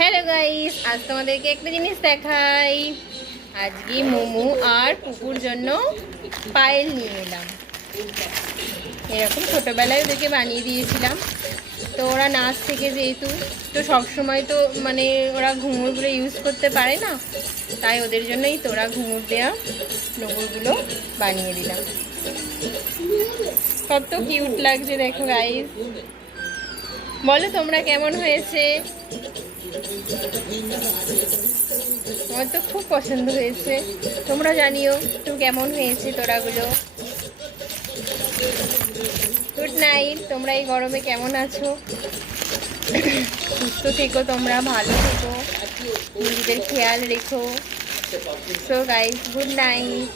Hello guys, আজ তোমাদেরকে একটা জিনিস দেখাই। আজকে মোমো আর পুকুর জন্য পায়েল নিয়ে এলাম। এরকম ছোটোবেলায় ওদেরকে বানিয়ে দিয়েছিলাম। তো ওরা নাচ থেকে যেহেতু তো সবসময় তো মানে ওরা ঘুঙুরগুলো ইউজ করতে পারে না, তাই ওদের জন্যই তোরা ঘুঙুর দেওয়া নকুরগুলো বানিয়ে দিলাম। কত কিউট লাগছে দেখো গাইস। বলো তোমরা কেমন হয়েছে? আমার তো খুব পছন্দ হয়েছে, তোমরা জানিও তো কেমন হয়েছে তোরাগুলো। Good night. তোমরা এই গরমে কেমন আছো? সুস্থ থেকো, তোমরা ভালো থেকো, নিজেদের খেয়াল রেখো। So guys, good night.